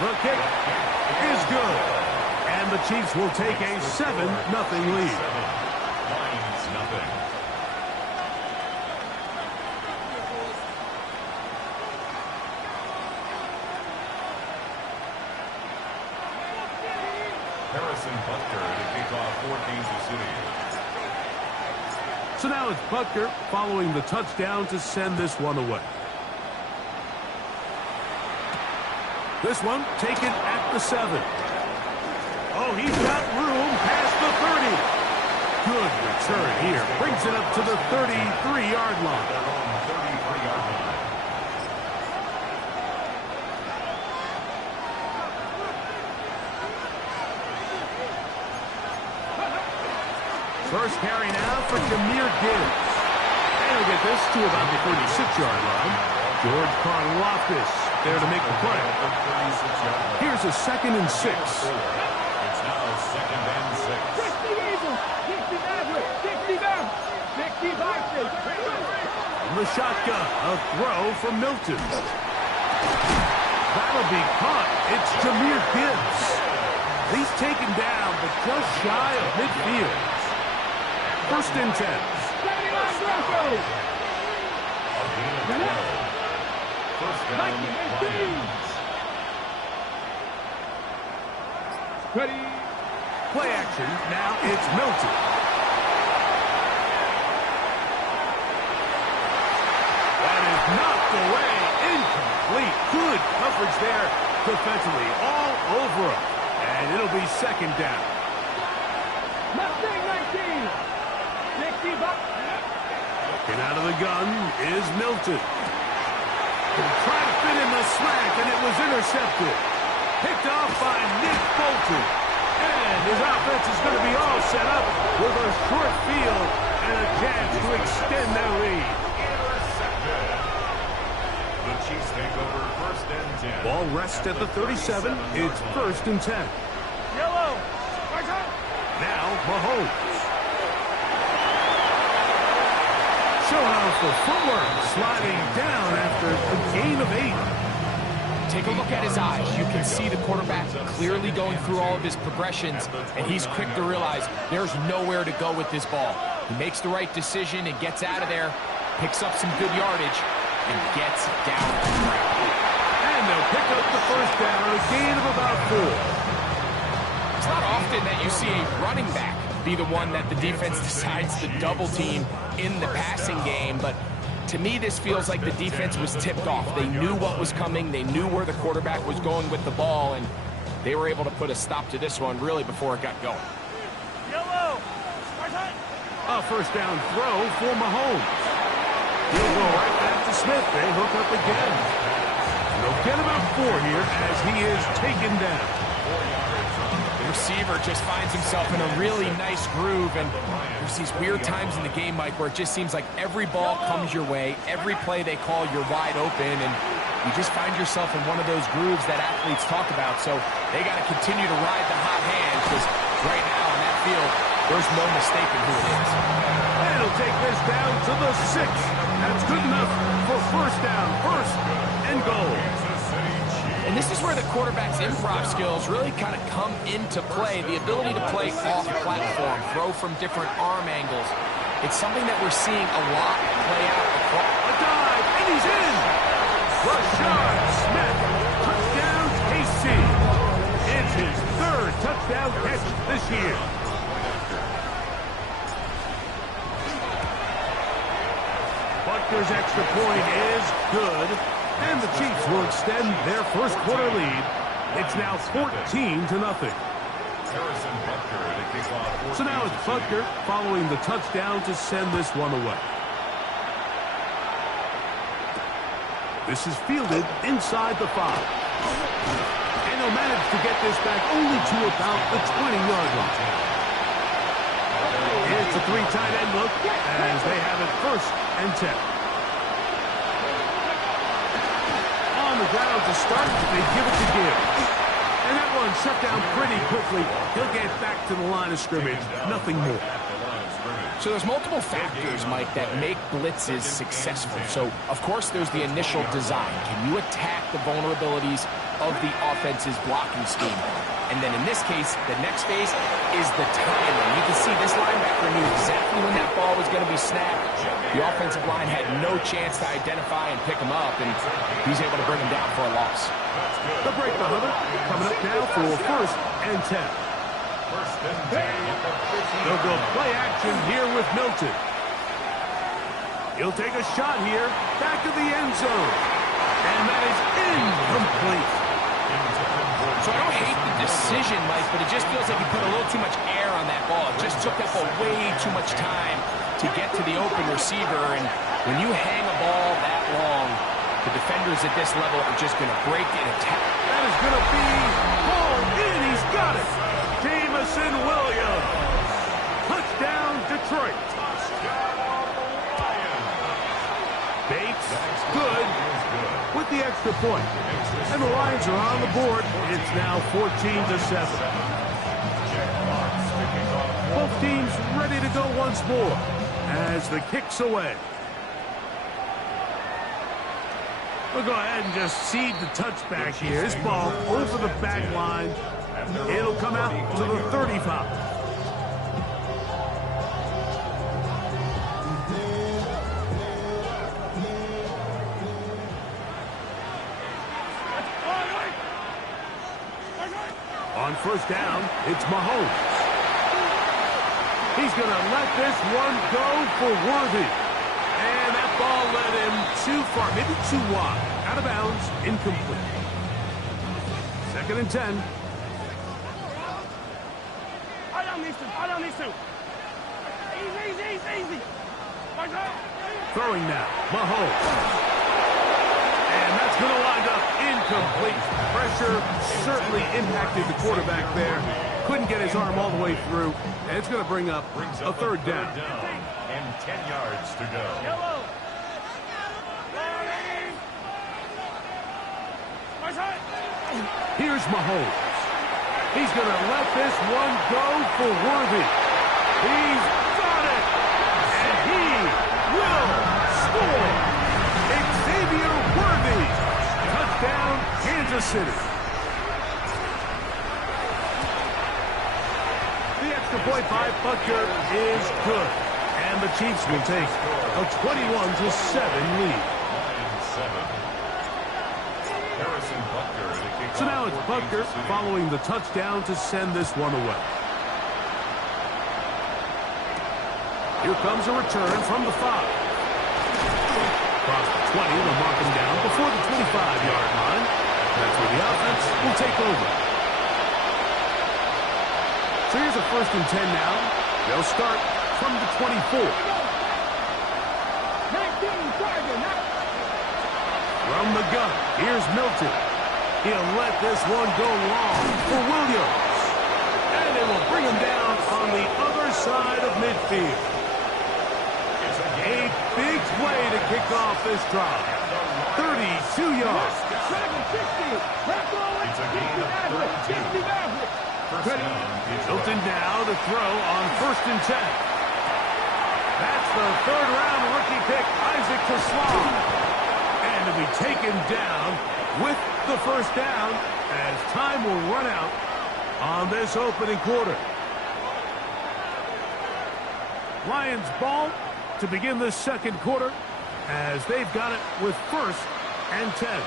The kick is good. And the Chiefs will take a 7-0 lead. So now it's Butker following the touchdown to send this one away. This one taken at the 7. Oh, he's got room past the 30. Good return here. Brings it up to the 33-yard line. First carry now for Jameer Gibbs. And he'll get this to about the 36-yard line. George Karlaftis there to make the play. Here's a 2nd and 6. It's now 2nd and 6. From the shotgun, a throw from Milton. That'll be caught. It's Jameer Gibbs. He's taken down, but just shy of midfield. 1st and 10. First down, Lions. Ready. Play action. Now it's Milton. That is knocked away. Incomplete. Good coverage there defensively. All over him. And it'll be 2nd down. Looking out of the gun is Milton. Trying to fit in the slant, and it was intercepted. Picked off by Nick Bolton. And his offense is going to be all set up with a short field and a chance to extend their lead. The Chiefs take over 1st and 10. Ball rests at the 37. It's 1st and 10. Yellow. Now Mahomes. Showing off the footwork, sliding down after a gain of 8. Take a look at his eyes. You can see the quarterback clearly going through all of his progressions, and he's quick to realize there's nowhere to go with this ball. He makes the right decision and gets out of there, picks up some good yardage, and gets down to the ground. And they'll pick up the 1st down, a gain of about 4. It's not often that you see a running back be the one that the defense decides to double team in the passing game, but to me this feels like the defense was tipped off. They knew what was coming, they knew where the quarterback was going with the ball, and they were able to put a stop to this one really before it got going. Yellow. A 1st down throw for Mahomes. He'll go right back to Smith. They hook up again. They'll get about 4 here as he is taken down. The receiver just finds himself in a really nice groove, and there's these weird times in the game, Mike, where it just seems like every ball comes your way, every play they call, you're wide open, and you just find yourself in one of those grooves that athletes talk about. So they got to continue to ride the hot hand, because right now in that field, there's no mistaking who it is. And he'll take this down to the 6. That's good enough for 1st down, 1st and goal. And this is where the quarterback's improv skills really kind of come into play. The ability to play off-platform, throw from different arm angles. It's something that we're seeing a lot play out across. A dive, and he's in! Rashard Smith, touchdown KC. It's his 3rd touchdown catch this year. Butker's extra point is good. And the Chiefs will extend their 1st quarter lead. It's now 14-0. So now it's Butker following the touchdown to send this one away. This is fielded inside the 5. And they'll manage to get this back only to about the 20-yard line. It's a 3 tight end look as they have it 1st and 10. On the ground to start, they give it to Gibbs. And that one shut down pretty quickly. He'll get back to the line of scrimmage. Nothing more. So there's multiple factors, Mike, that make blitzes successful. So, of course, there's the initial design. Can you attack the vulnerabilities of the offense's blocking scheme? And then in this case, the next phase is the timing. You can see this linebacker knew exactly when that ball was going to be snapped. The offensive line had no chance to identify and pick him up, and he's able to bring him down for a loss. The break, the Hunter, coming up now for 1st and 10. They'll go play action here with Milton. He'll take a shot here, back to the end zone. And that is incomplete. So I don't hate the decision, Mike, but it just feels like he put a little too much air on that ball. It just took up way too much time to get to the open receiver. And when you hang a ball that long, the defenders at this level are just going to break and attack. That is going to be hauled in. He's got it. Jamison Williams. Touchdown, Detroit. Bates, good with the extra point. And the Lions are on the board. It's now 14-7. Both teams ready to go once more as the kick's away. We'll go ahead and just cede the touchback here. This ball over the back line. It'll come out to the 35. On 1st down, it's Mahomes. He's going to let this one go for Worthy. And that ball led him too far, maybe too wide. Out of bounds, incomplete. 2nd and 10. I don't need to. Easy. Throwing now, Mahomes. And that's going to wind up incomplete. Pressure certainly impacted the quarterback there. Couldn't get his arm all the way through. And it's going to bring up a 3rd down. And 10 yards to go. Yellow. Here's Mahomes. He's going to let this one go for Worthy. He's got it. And he will score. Xavier Worthy. Touchdown, Kansas City. The extra point by Butker is good. And the Chiefs will take a 21-7 lead. So now it's Butker following the touchdown to send this one away. Here comes a return from the 5. Across the 20, they'll mark him down before the 25-yard line. That's where the offense will take over. So here's a 1st and 10 now. They'll start from the 24. From the gun, here's Milton. He'll let this one go long for Williams. And they will bring him down on the other side of midfield. A big play to kick off this drive. 32 yards. Milton now to throw on 1st and 10. That's the 3rd-round rookie pick, Isaac Teslam. And to be taken down with the 1st down as time will run out on this opening quarter. Lions ball to begin the 2nd quarter as they've got it with 1st and 10.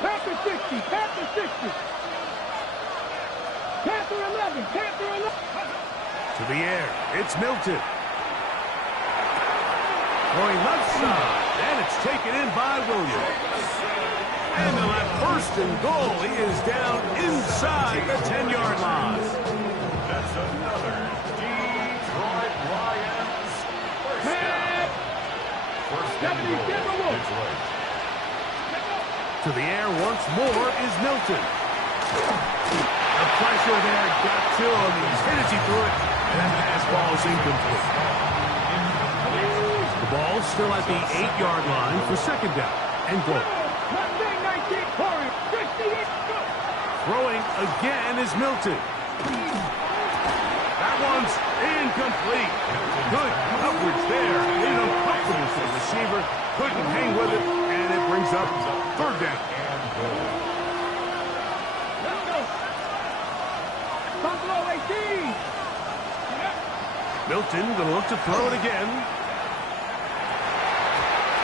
Panther 60, Panther 60. Panther 11, Panther 11. To the air, it's Milton. Going left side, and it's taken in by Williams. And they'll have 1st and goal. He is down inside the 10-yard line. That's another Detroit Lions first down. 1st and goal, Detroit. To the air once more is Milton. The pressure there got to him. He's hit as he threw it, and that pass ball is incomplete. The ball still at the 8-yard line for 2nd down and goal. Throwing again is Milton. That one's incomplete. Good coverage there. Made it uncomfortable for the receiver. Couldn't hang with it, and it brings up third down. Milton gonna look to throw it again.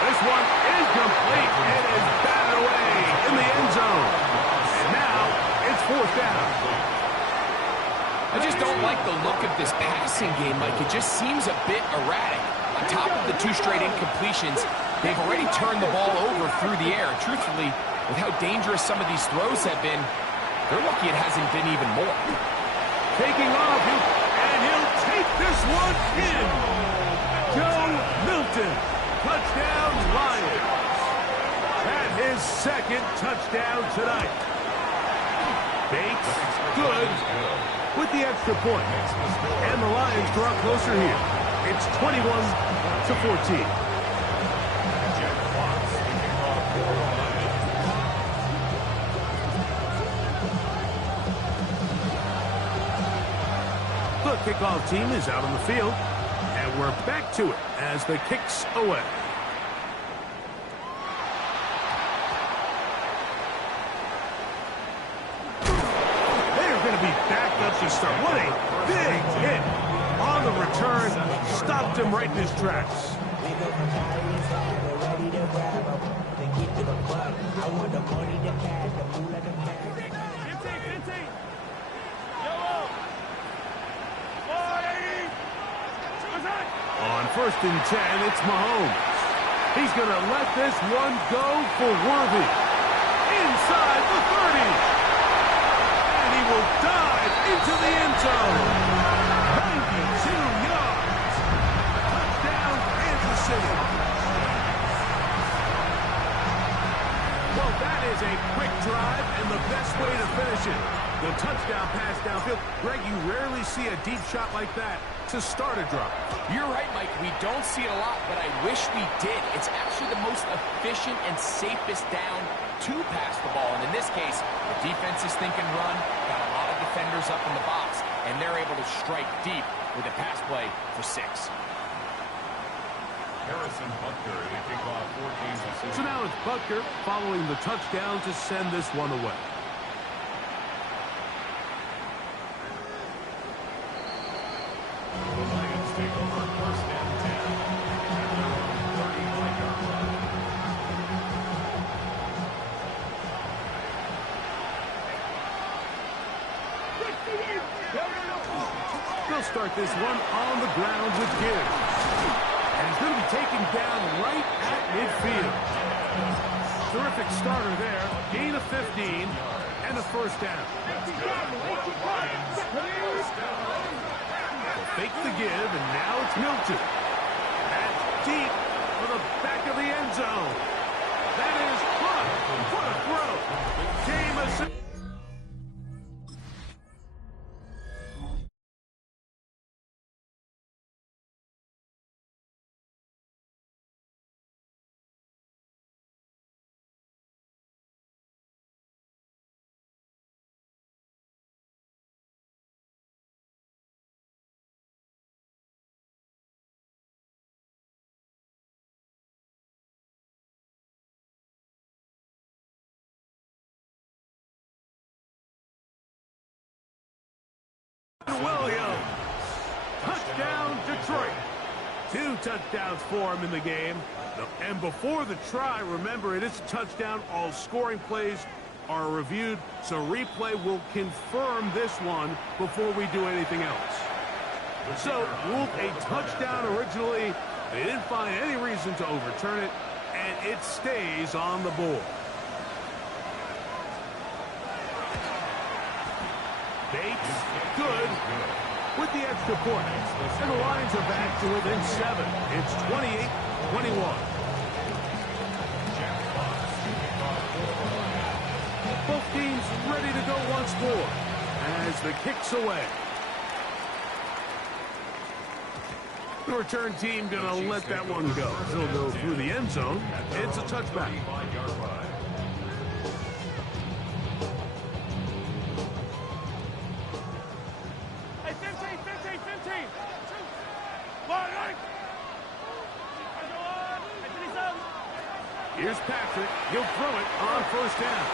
This one is complete. It is batted away in the end zone. And now it's fourth down. I just don't like the look of this passing game, Mike. It just seems a bit erratic. On top of the 2 straight incompletions, they've already turned the ball over through the air. Truthfully, with how dangerous some of these throws have been, they're lucky it hasn't been even more. Taking off, and he'll take this one in. Joe Milton, touchdown Lions. And his second touchdown tonight. Bates, good, with the extra point. And the Lions draw closer here. It's 21-14. The kickoff team is out on the field, and we're back to it as the kick's away. They're going to be backed up to start. What a big hit on the return. Stopped him right in his tracks. On 1st and 10, it's Mahomes. He's going to let this one go for Worthy. Inside the 30. And he will dive into the end zone. 92 yards. Touchdown, Kansas City. Well, that is a quick drive and the best way to finish it. The touchdown pass downfield. Greg, you rarely see a deep shot like that to start a drive. You're right, Mike. We don't see it a lot, but I wish we did. It's actually the most efficient and safest down to pass the ball. And in this case, the defense is thinking run, got a lot of defenders up in the box, and they're able to strike deep with a pass play for 6. Harrison Butker to kick off 14-6. So now it's Butker following the touchdown to send this one away. The Lions take over 1st and 10. At their own 35-yard line. They'll start this one on the ground with Gibbs. And he's going to be taken down right at midfield. Terrific starter there. Gain of 15 and a first down. They'll fake the give, and now it's Milton. That's deep for the back of the end zone. That is caught. What a throw. Jameson. Williams. Touchdown, Detroit. 2 touchdowns for him in the game. And before the try, remember, it is a touchdown. All scoring plays are reviewed, so replay will confirm this one before we do anything else. So, ruled a touchdown originally. They didn't find any reason to overturn it, and it stays on the board. Bates, good, with the extra point. And the Lions are back to within 7. It's 28-21. Both teams ready to go once more as the kick's away. The return team going to let that one go. He'll go through the end zone. It's a touchback. Here's Patrick. He'll throw it on first down.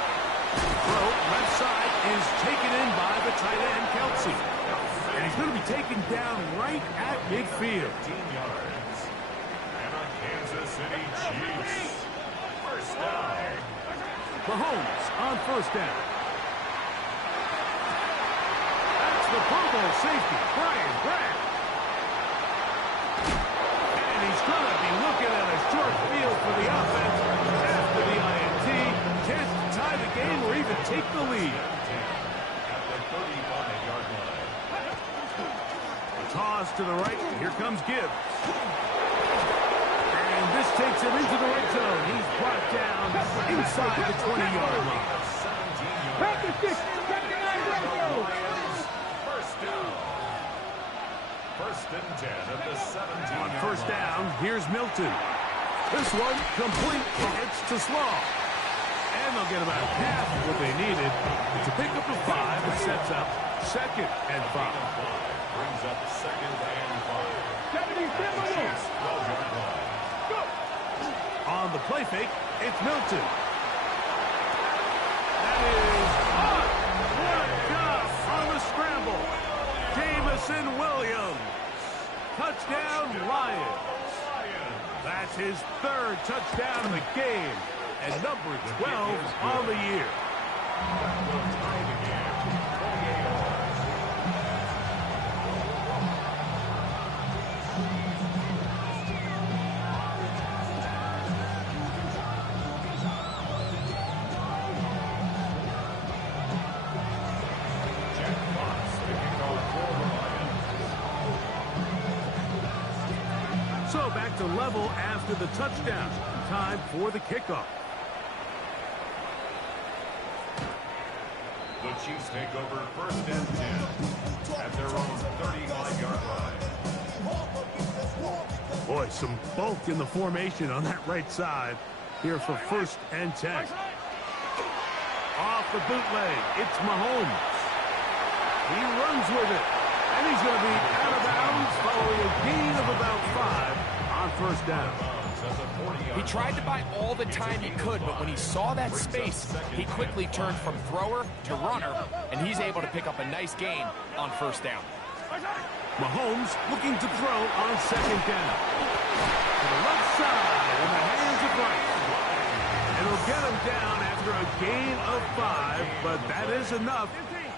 Throw left side is taken in by the tight end, Kelsey. And he's going to be taken down right at midfield. 15 yards. And a Kansas City Chiefs. First down. Mahomes on first down. That's the Pro Bowl safety, Brian Grant. And he's going to be looking at a short field for the offense after the INT. Chance to tie the game or even take the lead. At the 35-yard line. A toss to the right. Here comes Gibbs. And this takes him into the red zone. He's brought down inside the 20-yard line. 17 Patrick, yards. 59 yards. First down. First and 10 at the 17. On first down, here's Milton. This one complete. It's to Slaw. And they'll get about half of what they needed. It's a pickup of 5. It sets up second and 5. Brings up second and 5. 77 Chiefs 12-yard line. On the play fake, it's Milton. That is on. What a job on the scramble. Jamison Williams. Touchdown, Lions. That's his third touchdown of the game. And number 12 on the year. Will tie the game. 28 yards. Jack Fox picking off for the Lions. So back to level after the touchdown. Time for the kickoff. The Chiefs take over first and 10 at their own 35-yard line. Boy, some bulk in the formation on that right side here for first and 10. Off the bootleg, it's Mahomes. He runs with it, and he's going to be out of bounds following a gain of about 5 on first down. He tried to buy all the time he could, but when he saw that space, he quickly turned from thrower to runner, and he's able to pick up a nice gain on first down. Mahomes looking to throw on second down. To the left side in the hands of Rice. It'll get him down after a gain of 5, but that is enough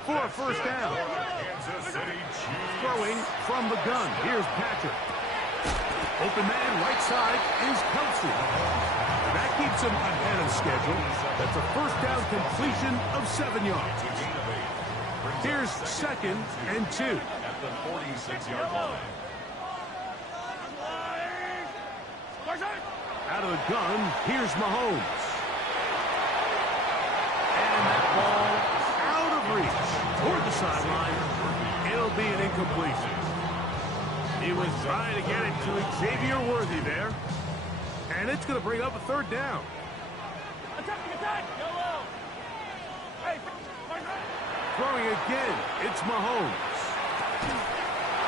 for a first down. Kansas City Chiefs. Throwing from the gun. Here's Patrick. Open man right side is Kelsey. That keeps him ahead of schedule. That's a first down completion of 7 yards. Here's second and 2. At the 46-yard line. Out of the gun, here's Mahomes. And that ball out of reach toward the sideline. It'll be an incompletion. He was trying to get it to Xavier Worthy there. And it's going to bring up a third down. Throwing again, it's Mahomes.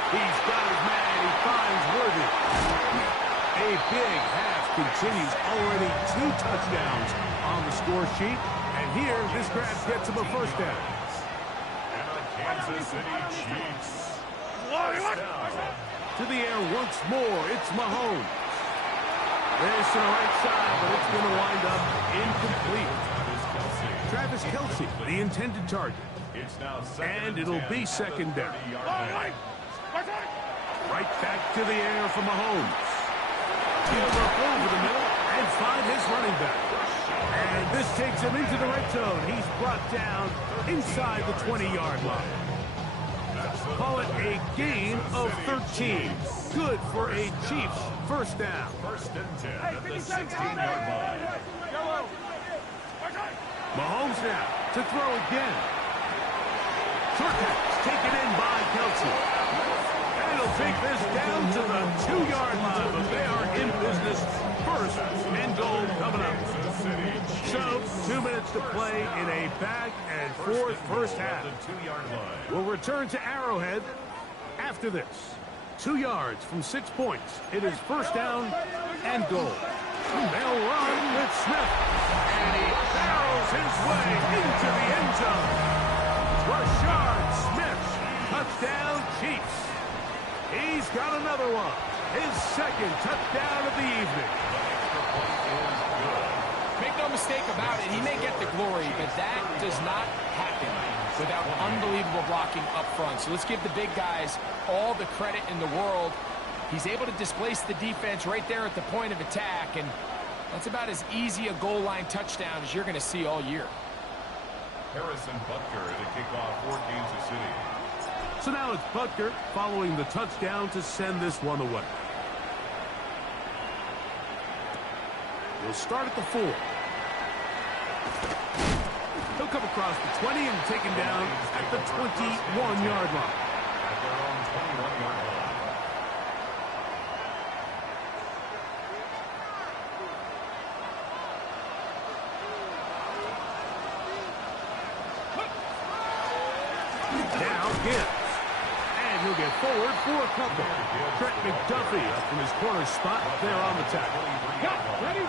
He's got his man, he finds Worthy. A big half continues, already 2 touchdowns on the score sheet. And here, this grab gets him a first down. And the Kansas City Chiefs. First down. To the air once more, it's Mahomes. This to the right side, but it's going to wind up incomplete. Travis Kelce, the intended target. It's now second And it'll 10 be at the second down. 30-yard line. Right back to the air for Mahomes. He'll look over the middle and find his running back. And this takes him into the red zone. He's brought down inside the 20-yard line. Call it a gain of 13. Good for a Chiefs first down. First and 10 at the 16-yard line. Mahomes now to throw again. Short pass taken in by Kelsey. And he'll take this down to the 2-yard line, but they are in business. First and goal coming up. So, 2 minutes to play in a back-and-forth first half. The 2-yard line. We'll return to Arrowhead after this. 2 yards from 6 points. It is first down and goal. They'll run with Smith. And he barrels his way into the end zone. Rashard Smith, touchdown Chiefs. He's got another one. His second touchdown of the evening. Make no mistake about it, he may get the glory, but that does not happen without unbelievable blocking up front. So let's give the big guys all the credit in the world. He's able to displace the defense right there at the point of attack, and that's about as easy a goal line touchdown as you're going to see all year. Harrison Butker to kick off for Kansas City. So now it's Butker following the touchdown to send this one away. He'll start at the 4. He'll come across the 20 and taken down at the 21-yard line. At their own 21-yard line. Now Gibbs. And he'll get forward for a couple. Trent McDuffie up from his corner spot there on the tackle.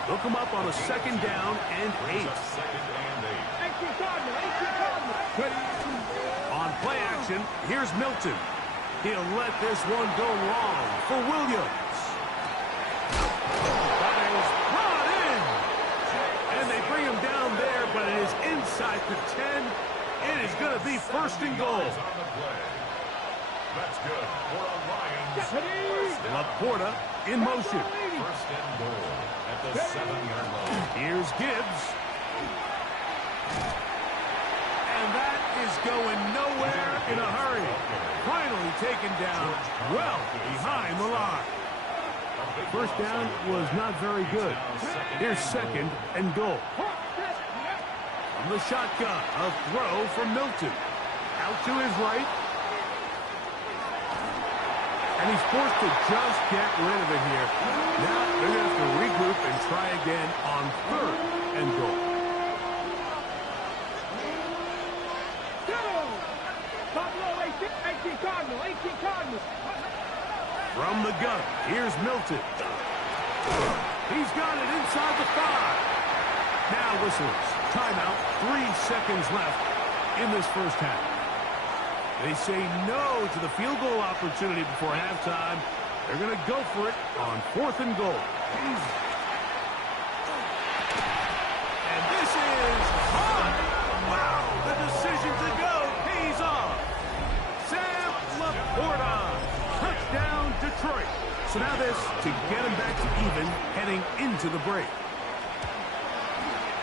He'll come up on a second down and 8. On play action, here's Milton. He'll let this one go long for Williams. That is brought in. And they bring him down there, but it is inside the 10. It is going to be first and goal. That's good for a Lions. Laporta in motion. First and goal at the 7-yard line. Here's Gibbs. And that is going nowhere in a hurry. Finally taken down well behind the line. First down was not very good. Here's second and goal. From the shotgun, a throw from Milton. Out to his right. And he's forced to just get rid of it here. Now they're going to have to regroup and try again on third and goal. From the gun, here's Milton. He's got it inside the 5. Now whistles. Timeout. 3 seconds left in this first half. They say no to the field goal opportunity before halftime. They're going to go for it on 4th and goal. And this is high. Wow, the decision to go pays off. Sam Laporta. Touchdown, Detroit. So now this to get him back to even heading into the break.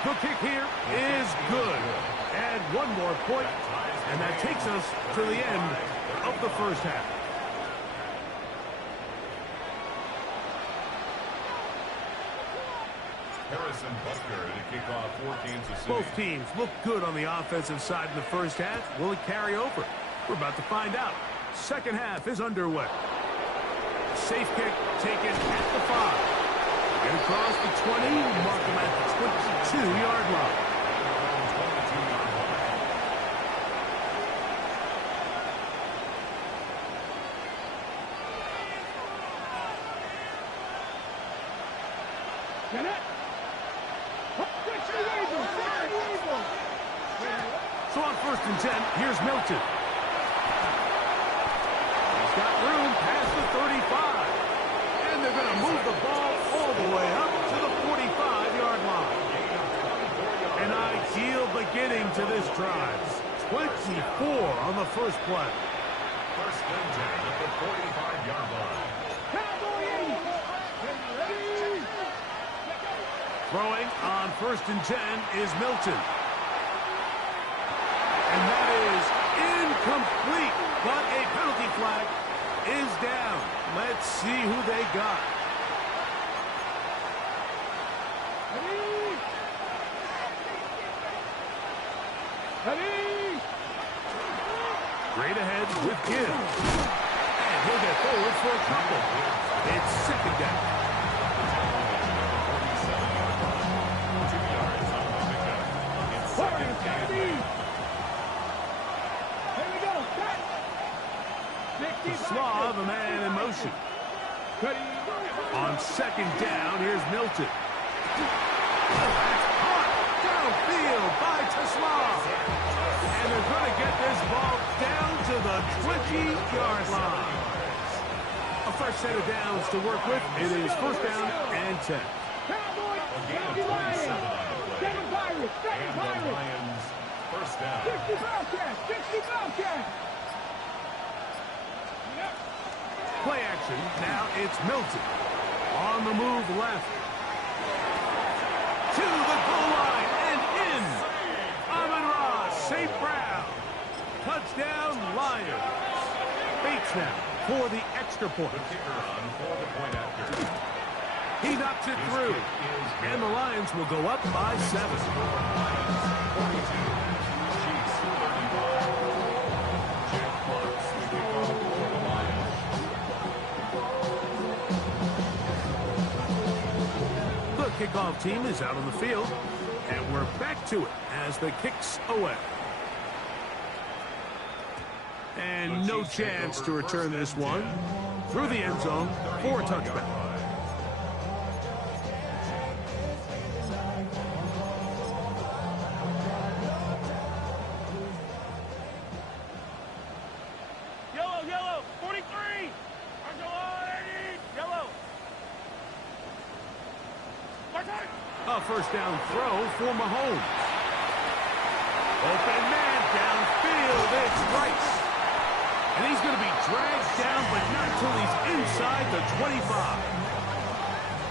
The kick here is good. Add one more point, and that takes us to the end of the first half. Harrison Butker to kick off for Kansas City. Both teams look good on the offensive side in the first half. Will it carry over? We're about to find out. Second half is underway. Safe kick taken at the 5. Get across the 20, mark him at the 22-yard line. So on 1st and 10, here's Milton. He's got room past the 35. And they're going to move the ball all the way up to the 45-yard line. An ideal beginning to this drive. 24 on the first play. First and 10 at the 45-yard line. Throwing on 1st and 10 is Milton. And that is incomplete, but a penalty flag is down. Let's see who they got. Straight ahead with Gibbs. And he'll get forward for a couple. It's second down. Slav, a man in motion. On second down, here's Milton. That's caught downfield by Teslav. And they're going to get this ball down to the 20-yard line. A fresh set of downs to work with. It is first down and 10. And the Lions, first down. 60 Bobcats! 60 Bobcats! Play action. Now it's Milton. On the move left. To the goal line and in. Amon-Ra, St. Brown. Touchdown, Lions. Bates now for the extra point. The kicker on for the point after. He knocks it through. And the Lions will go up by 7. The kickoff team is out on the field, and we're back to it as the kick's away. And no chance to return this one through the end zone for a touchback. Yellow, 43! Yellow! A first down throw for Mahomes. Open man downfield, it's Rice. And he's going to be dragged down, but not till he's inside the 25.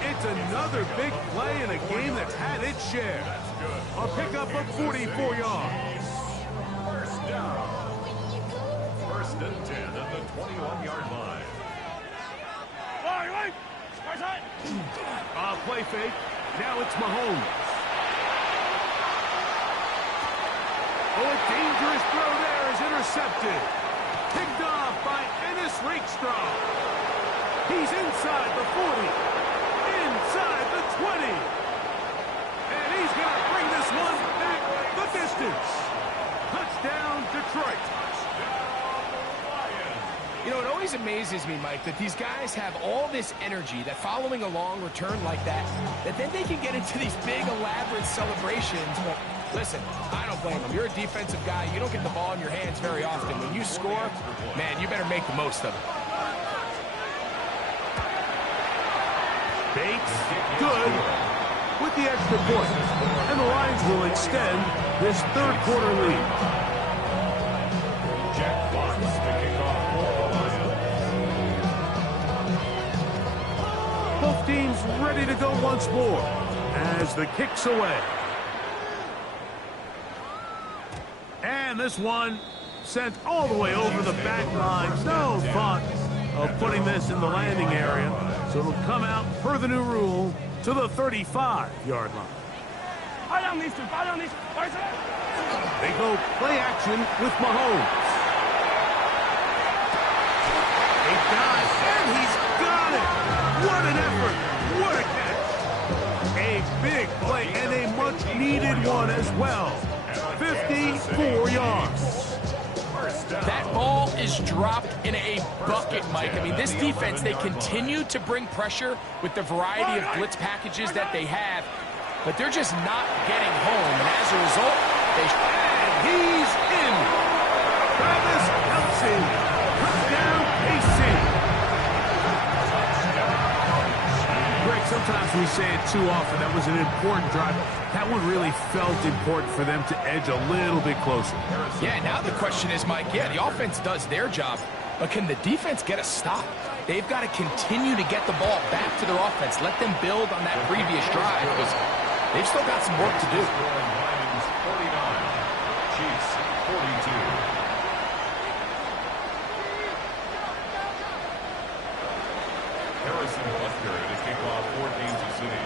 It's another big play in a game that's had its share. A pickup of 44 yards. First down. First and 10 at the 21-yard line. Play fake. Now it's Mahomes. Oh, a dangerous throw there is intercepted. Picked off by Ennis Rakestraw. He's inside the 40. Inside the 20. And he's going to bring this one back the distance. Touchdown, Detroit. You know, it always amazes me, Mike, that these guys have all this energy, that following a long return like that then they can get into these big, elaborate celebrations. But listen, I don't blame them. You're a defensive guy. You don't get the ball in your hands very often. When you score, man, you better make the most of it. Bates, good, with the extra point. And the Lions will extend this third quarter lead. Jack Fox to kick off for the Lions. Both teams ready to go once more as the kick's away. And this one sent all the way over the back lines. No thought of putting this in the landing area. So it'll come out per the new rule to the 35-yard line. They go play action with Mahomes. He dives, and he's got it. What an effort. What a catch. A big play and a much-needed one as well. 54 yards. That ball is dropped in a bucket, Mike. I mean, this defense, they continue to bring pressure with the variety of blitz packages that they have, but they're just not getting home. And as a result, and he's in. Travis Kelce. Touchdown, KC. Greg, sometimes we say it too often. That was an important drive. That one really felt important for them to edge a little bit closer. Yeah, now the question is, Mike, yeah, the offense does their job, but can the defense get a stop? They've got to continue to get the ball back to their offense. Let them build on that previous drive because they've still got some work to do. Lions 49, Chiefs 42. Harrison Butker to kick off for Kansas City.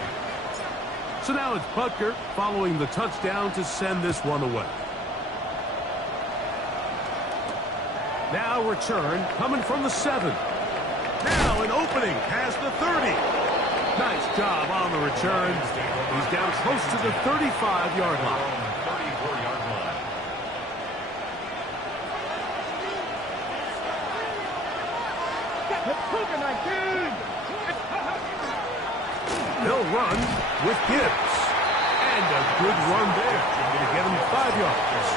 So now it's Butker following the touchdown to send this one away. Now return coming from the 7. Now an opening past the 30. Nice job on the return. He's down close to the 35-yard line. 34-yard line. They'll run with Gibbs. And a good run there. Going to get him 5 yards.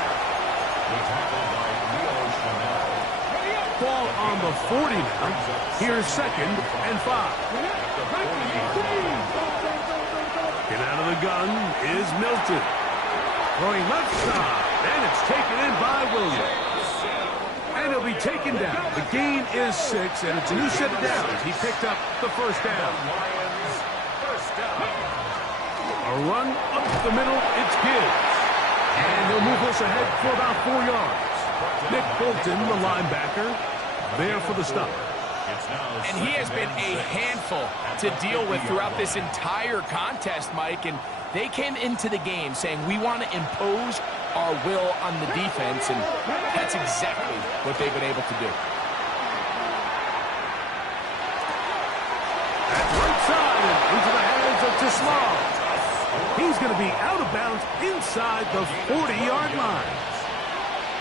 Ball on the 40 now. Here's 2nd and 5. Get out of the gun is Milton. Throwing left side. And it's taken in by Williams. And he'll be taken down. The gain is 6, and it's a new set of downs. He picked up the first down. A run up the middle, it's Gibbs. And he'll move us ahead for about 4 yards. Nick Bolton, the linebacker, there for the stop. And he has been a handful to deal with throughout this entire contest, Mike. And they came into the game saying, we want to impose our will on the defense, and that's exactly what they've been able to do. At right side and into the hands of Tislau. He's going to be out of bounds inside the 40-yard line.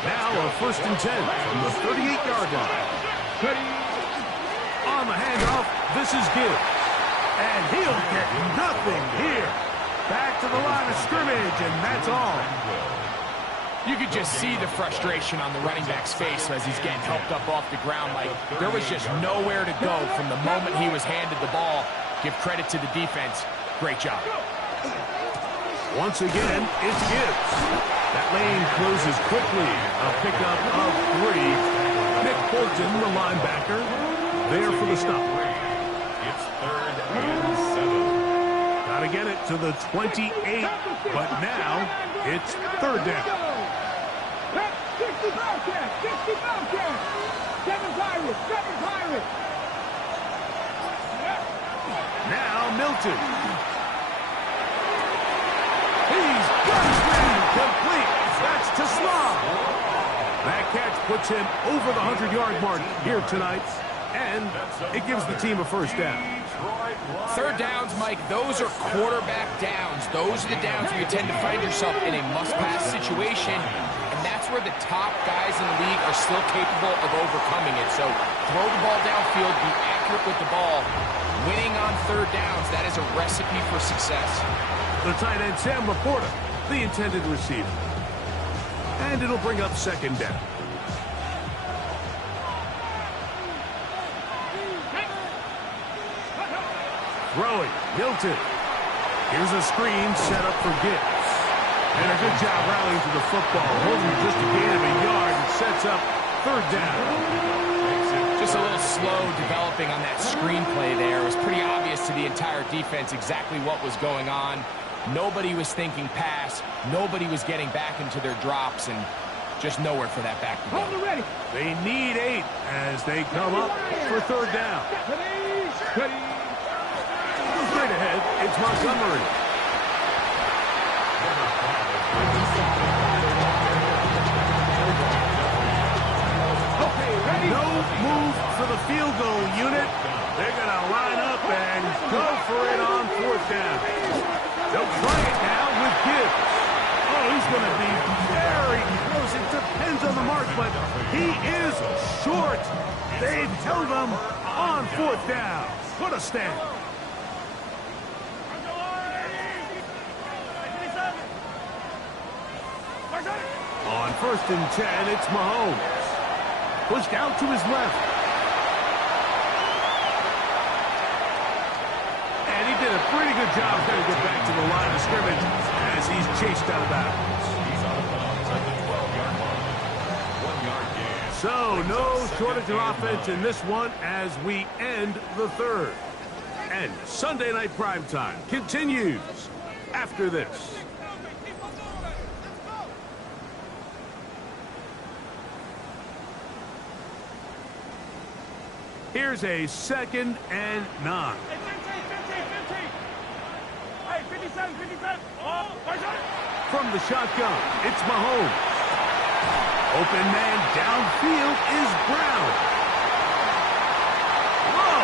Now a 1st and 10 from the 38-yard line. On the handoff, this is Gibbs. And he'll get nothing here. Back to the line of scrimmage, and that's all. You could just see the frustration on the running back's face as he's getting helped up off the ground. Like, there was just nowhere to go from the moment he was handed the ball. Give credit to the defense. Great job. Once again, it's Gibbs. That lane closes quickly. A pickup of 3. Nick Bolton, the linebacker, there for the stop. It's 3rd and 7. Got to get it to the 28, but now it's 3rd down. 60 Bobcats! 60 Bobcats! 7 Pirates! 7 Pirates! Now Milton. He's got his man complete. That's Tislau. That catch puts him over the 100-yard mark here tonight, and it gives the team a 1st down. 3rd downs, Mike, those are quarterback downs. Those are the downs where you tend to find yourself in a must-pass situation, and that's where the top guys in the league are still capable of overcoming it. So throw the ball downfield, be accurate with the ball. Winning on 3rd downs, that is a recipe for success. The tight end, Sam Laporta, the intended receiver. And it'll bring up 2nd down. Throwing, Milton. Here's a screen set up for Gibbs. And a good job rallying to the football. Holding just a gain of a yard and sets up 3rd down. Just a little slow developing on that screenplay there. It was pretty obvious to the entire defense exactly what was going on. Nobody was thinking pass. Nobody was getting back into their drops, and just nowhere for that back to go. They need 8 as they come up for 3rd down. Straight ahead, it's Montgomery. No move for the field goal unit. They're going to line up and go for it on 4th down. They'll try it now with Gibbs. Oh, he's going to be very close. It depends on the mark, but he is short. They've held him on 4th down. What a stand. On 1st and 10, it's Mahomes. Pushed out to his left. And he did a pretty good job trying to get back to the line of scrimmage as he's chased out of bounds. He's out of bounds at the 12-yard line. 1-yard gain. So, no shortage of offense in this one as we end the 3rd. And Sunday Night Primetime continues after this. Here's a 2nd and 9. Hey, 57, 57. Oh, From the shotgun, it's Mahomes. Open man downfield is Brown. Whoa!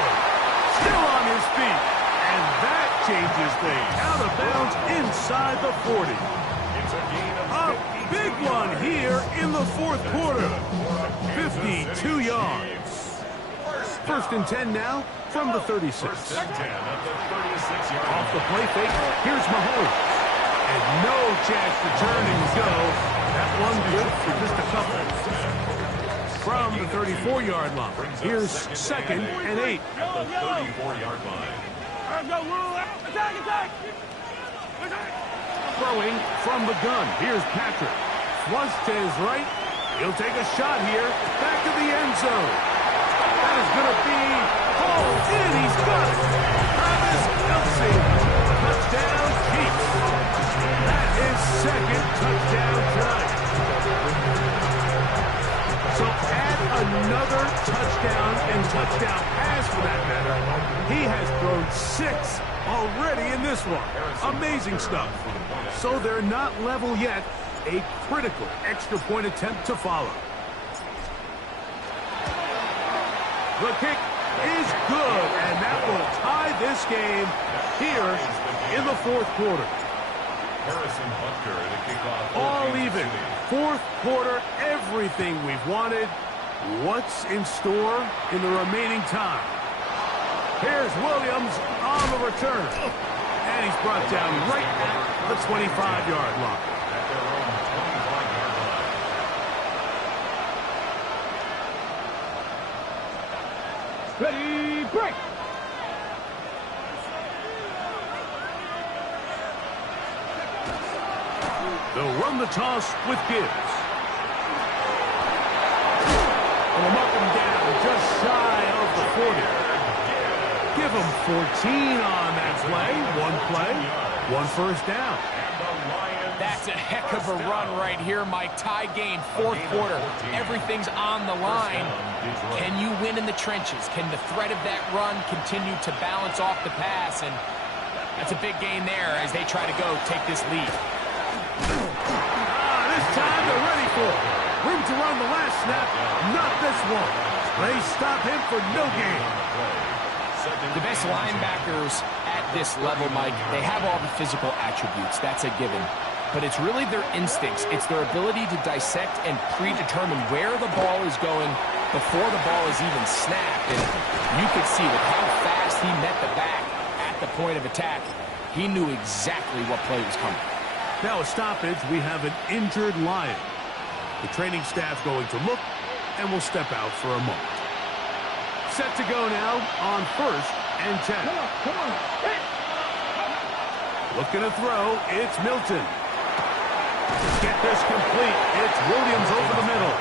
Still on his feet. And that changes things. Out of bounds inside the 40. It's a gain of A big one here in the 4th quarter. 52 yards. 1st First and 10 now from the 36. First and 10 at the 36-yard line. Off the play fake, here's Mahomes. And no chance to turn and go. That one good for just a couple. From the 34-yard line, here's second and 8. At the 34-yard line. Throwing from the gun, here's Patrick. Flush to his right. He'll take a shot here. Back to the end zone. That is going to be hauled in. He's got it. Travis Kelce. Touchdown, Chiefs. That is second touchdown tonight. So add another touchdown and touchdown pass for that matter. He has thrown 6 already in this one. Amazing stuff. So they're not level yet. A critical extra point attempt to follow. The kick is good, and that will tie this game here in the fourth quarter. Harrison Butker to kick off. All even. Fourth quarter, everything we've wanted. What's in store in the remaining time? Here's Williams on the return. And he's brought down right at the 25-yard line. At their own 25-yard line. Ready, break. They'll run the toss with Gibbs. And him up and down, just shy of the 40. Give him 14 on that play, one first down. That's a heck of a run right here, Mike. Tie game, fourth quarter. Everything's on the line. Can you win in the trenches? Can the threat of that run continue to balance off the pass? And that's a big gain there as they try to go take this lead. This time they're ready for it. Room to run the last snap, not this one. They stop him for no gain. The best linebackers at this level, Mike, they have all the physical attributes. That's a given. But it's really their instincts. It's their ability to dissect and predetermine where the ball is going before the ball is even snapped. And you could see with how fast he met the back at the point of attack, he knew exactly what play was coming. Now a stoppage, we have an injured Lion. The training staff going to look and will step out for a moment. Set to go now on first and 10. Come on. Hey. Looking to throw, it's Milton. Let's get this complete. It's Williams over the middle.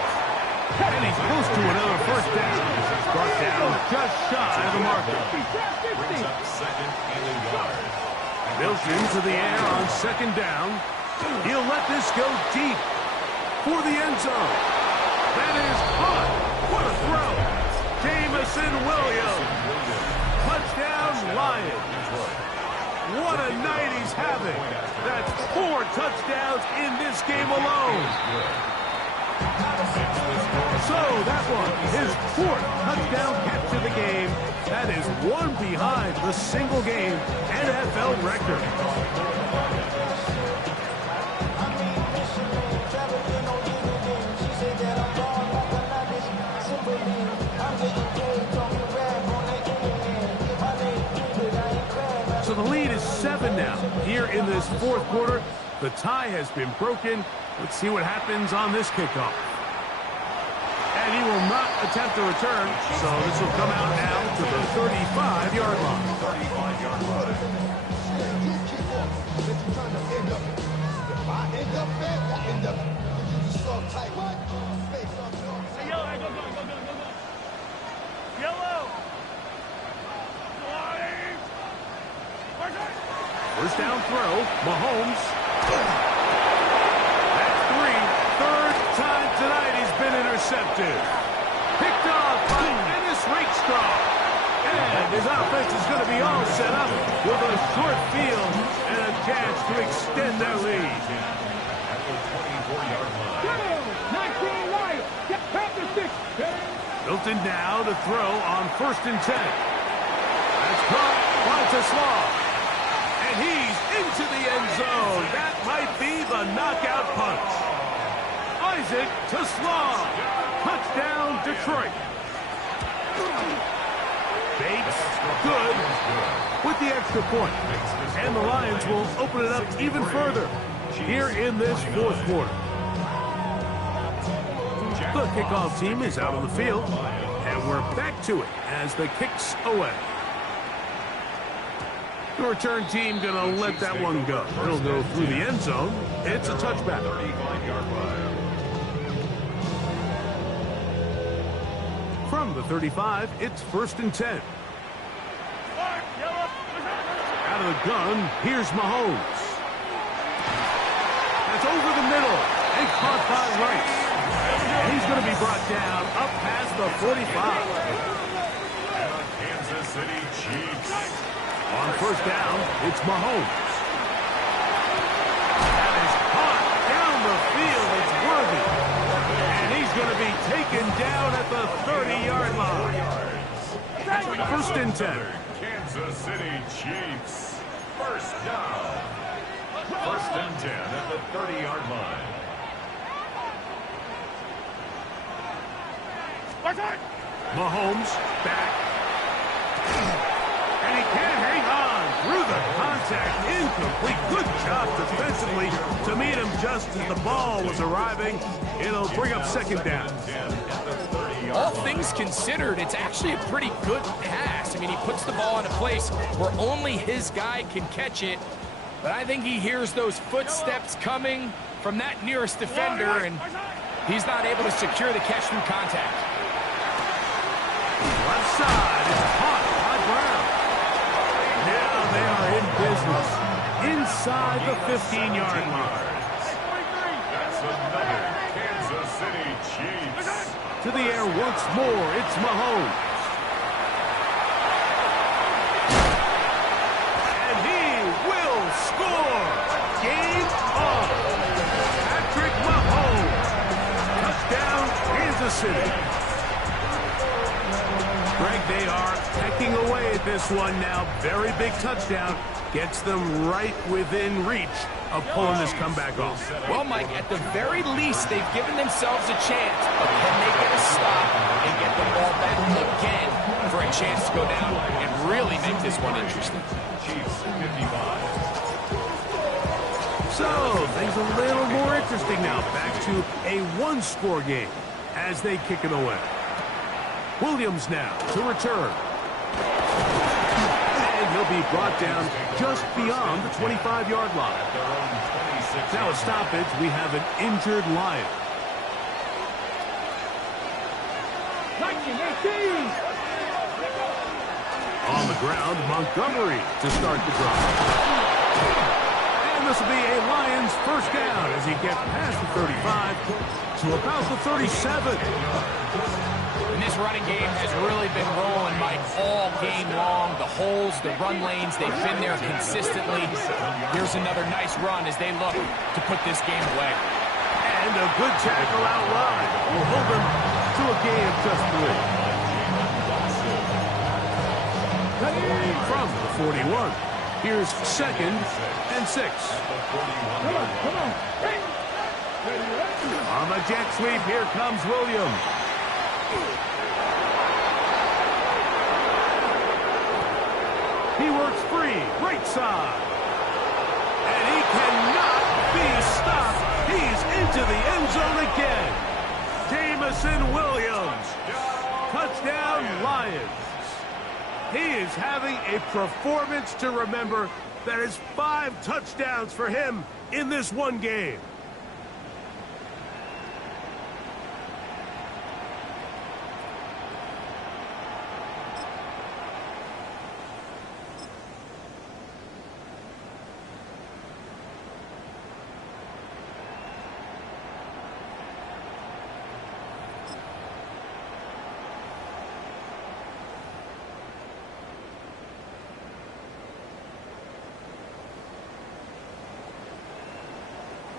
And he's close to another first down. Brought down just shy of the marker. Brings up second and a yard. Milton to the air on second down. He'll let this go deep for the end zone. That is caught. What a throw. Jamison Williams. Touchdown, Lions. What a night he's having. That's 4 touchdowns in this game alone. So that one, his 4th touchdown catch of the game. That is one behind the single-game NFL record. So the lead is 7 now. Here in this fourth quarter, the tie has been broken. Let's see what happens on this kickoff. And he will not attempt a return, so this will come out now to the 35-yard line. 35-yard line. First down throw, Mahomes. That's 3. Third time tonight he's been intercepted. Picked off by Dennis Rakestraw. And his offense is going to be all set up with a short field and a chance to extend their lead. At the 24-yard line. 19 right. Get Panther 6. Milton now to throw on first and 10. That's caught by Slaw. And he's into the end zone. That might be the knockout punch. Isaac to Slaw. Touchdown, Detroit. Bates, good, with the extra point. And the Lions will open it up even further here in this fourth quarter. The kickoff team is out on the field, and we're back to it as the kick's away. The return team going to let that one go. It'll go through the end zone. It's a touchback. From the 35, it's 1st and 10. Out of the gun, here's Mahomes. That's over the middle and caught by Rice. And he's going to be brought down up past the 45. Kansas City Chiefs. On 1st down, it's Mahomes. That is caught down the field. It's worthy. And he's going to be taken down at the 30-yard line. 1st and 10. Kansas City Chiefs. 1st down. 1st and 10 at the 30-yard line. Mahomes back. And he can't hang on through the contact. Incomplete. Good job defensively to meet him just as the ball was arriving. It'll bring up 2nd down. All things considered, it's actually a pretty good pass. I mean, he puts the ball in a place where only his guy can catch it. But I think he hears those footsteps coming from that nearest defender, and he's not able to secure the catch through contact. Left side is caught by Brown. Now they are in business inside the 15-yard line. That's another Kansas City Chiefs. To the air once more, it's Mahomes. And he will score. Game on. Patrick Mahomes. Touchdown, Kansas City. Greg, they are pecking away at this one now. Very big touchdown. Gets them right within reach of pulling this comeback off. Well, Mike, at the very least, they've given themselves a chance. But can they get a stop and get the ball back again for a chance to go down and really make this one interesting? Chiefs 55. So, things a little more interesting now. Back to a one-score game as they kick it away. Williams now to return. And he'll be brought down just beyond the 25-yard line. Now a stoppage, we have an injured Lion. 19-18. On the ground, Montgomery to start the drive. And this will be a Lions 1st down as he gets past the 35 to about the 37. And this running game has really been rolling, Mike, all game long. The holes, the run lanes, they've been there consistently. Here's another nice run as they look to put this game away. And a good tackle out wide will hold them to a gain of just 3. From the 41, here's 2nd and 6. Come on. Hey. On the jet sweep, here comes Williams. He works free, right side. And he cannot be stopped. He's into the end zone again. Jamison Williams. Touchdown, Lions. He is having a performance to remember. That is 5 touchdowns for him in this one game.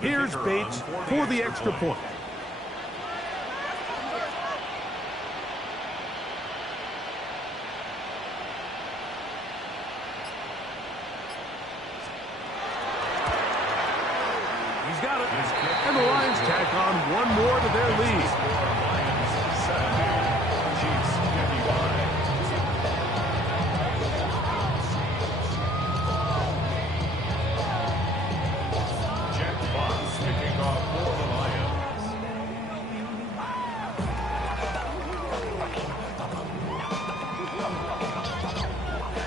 Here's Bates for the extra point. He's got it. And the Lions tack on one more to their lead.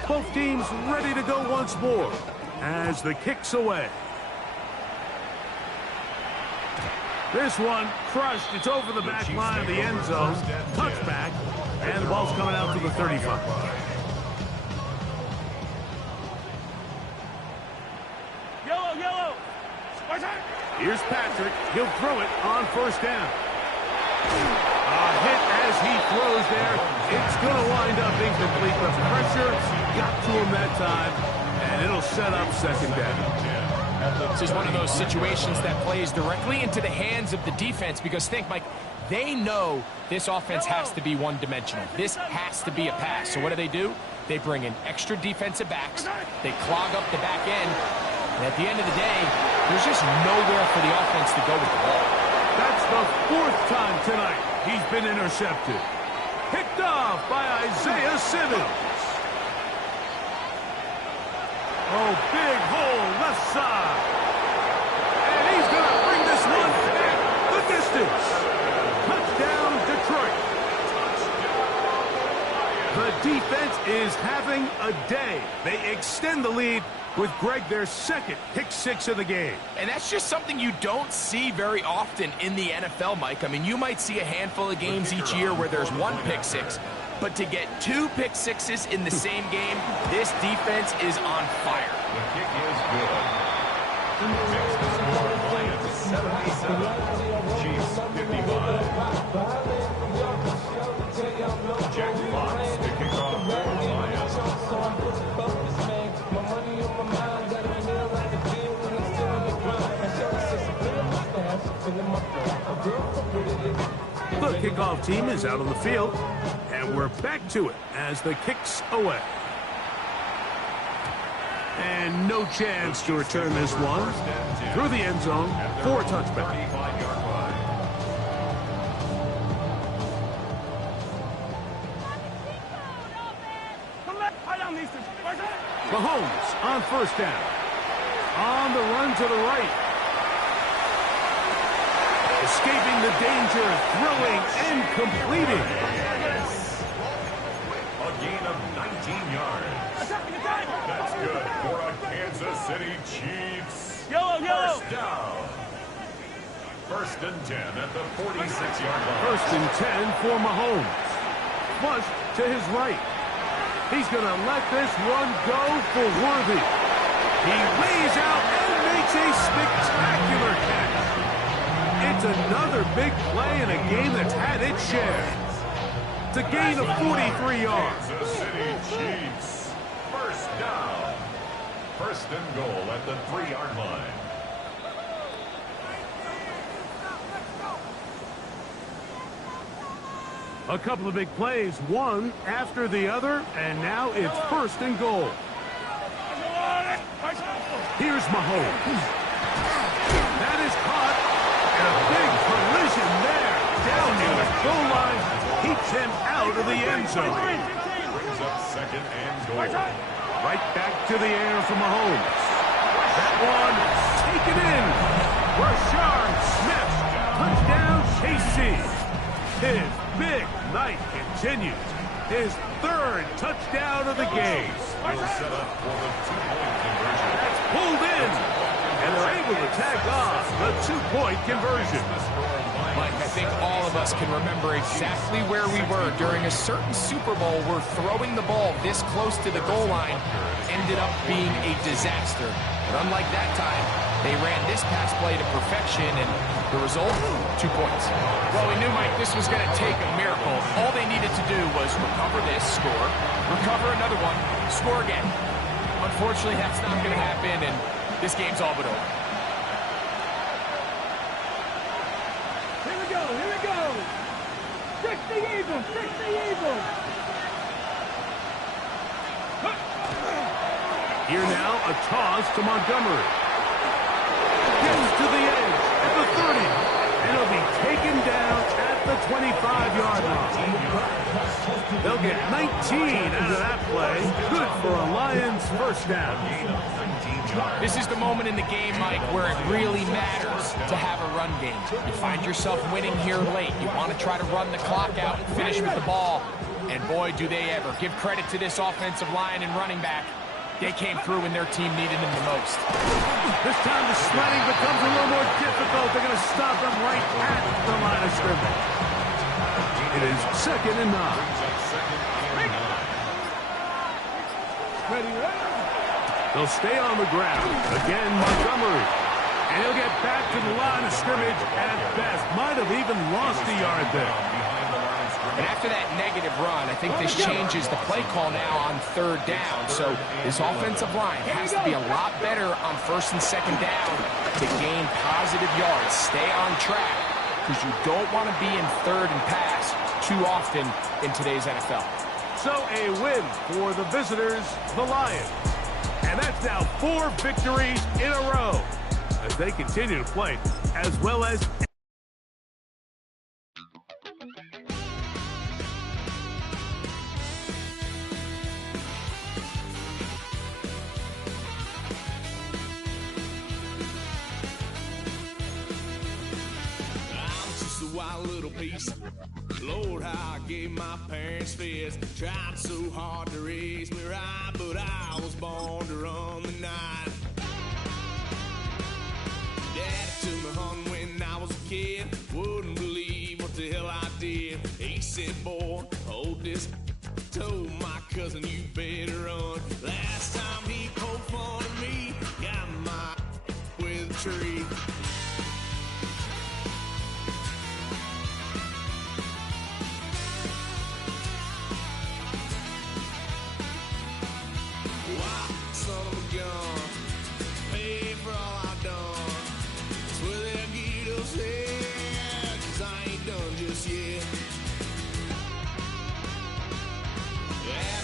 Both teams ready to go once more as the kick's away. This one crushed. It's over the back line of the end zone. Touchback. And the ball's coming out to the 35. Yellow. Here's Patrick. He'll throw it on first down. A hit as he throws there. It's going to wind up incomplete. The pressure got to him that time, and it'll set up second down. This is one of those situations that plays directly into the hands of the defense because think, Mike, they know this offense has to be one-dimensional. This has to be a pass. So what do? They bring in extra defensive backs. They clog up the back end. And at the end of the day, there's just nowhere for the offense to go with the ball. That's the fourth time tonight he's been intercepted. Picked off by Isaiah Simmons. Oh, big hole left side. And he's going to bring this one back the distance. Touchdown, Detroit. The defense is having a day. They extend the lead with Greg, their second pick six of the game. And that's just something you don't see very often in the NFL, Mike. I mean, you might see a handful of games each year where there's one pick six, but to get two pick sixes in the same game, this defense is on fire. The kick is good. Next to score, Lions 77, Chiefs 55. Jack Fox to kick off for the Lions. The kickoff team is out on the field, and we're back to it as the kick's away. And no chance to return this one through the end zone for a touchback. Mahomes on first down. On the run to the right. Escaping the danger, throwing and completing. A gain of 19 yards. That's good for a Kansas City Chiefs. Yellow. First down. First and 10 at the 46-yard line. First and 10 for Mahomes. Flush to his right. He's going to let this one go for Worthy. He lays out and makes a spectacular catch. It's another big play in a game that's had its share. It's a gain of 43 yards. Kansas City Chiefs. First down. First and goal at the 3-yard line. A couple of big plays, one after the other, and now it's first and goal. Here's Mahomes. That is caught. And a big collision there. Down near the goal line. Keeps him out of the end zone. Brings up second and goal. Right back to the air for Mahomes. That one taken in. Rashard Smith. Touchdown, KC. His big night continues. His third touchdown of the game. Will set up for the 2-point conversion. That's pulled in. And they're able to tag off the 2-point conversion. Mike, I think all of us can remember exactly where we were during a certain Super Bowl where throwing the ball this close to the goal line ended up being a disaster. But unlike that time, they ran this pass play to perfection, and the result, 2 points. Well, we knew, Mike, this was going to take a miracle. All they needed to do was recover this, score, recover another one, score again. Unfortunately, that's not going to happen, and this game's all but over. Here we go. 60 Eagles. Here now, a toss to Montgomery. Gets to the edge at the 30. And it'll be taken down at the 25-yard line. They'll get 19 out of that play. Good for a Lions first down. This is the moment in the game, Mike, where it really matters to have a run game. You find yourself winning here late. You want to try to run the clock out and finish with the ball. And boy, do they ever. Give credit to this offensive line and running back. They came through when their team needed them the most. This time the sledding becomes a little more difficult. They're going to stop them right at the line of scrimmage. It is 2nd and 9. Ready, ready. They'll stay on the ground. Again, Montgomery. And he'll get back to the line of scrimmage at best. Might have even lost a yard there. And after that negative run, I think this changes the play call now on 3rd down. So this offensive line has to be a lot better on 1st and 2nd down to gain positive yards. Stay on track because you don't want to be in 3rd and pass too often in today's NFL. So a win for the visitors, the Lions. And that's now 4 victories in a row as they continue to play as well as... Wild little piece. Lord, how I gave my parents fist. Tried so hard to raise me right, but I was born to run the night. Daddy took me hunting when I was a kid. Wouldn't believe what the hell I did. He said, boy, hold this. Told my cousin, you better run. Last time he poked fun at me, got my with a tree. Son of a gun, pay for all I've done. Swear they'll get us here, 'cause I ain't done just yet. Yeah,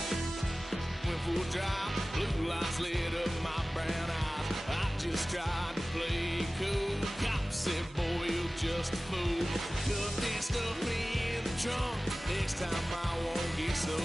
went for a drive, blue lights lit up my brown eyes. I just tried to play cool. Cop said, boy, you're just a fool. Cuffed and stuffed me in the trunk. Next time I won't get so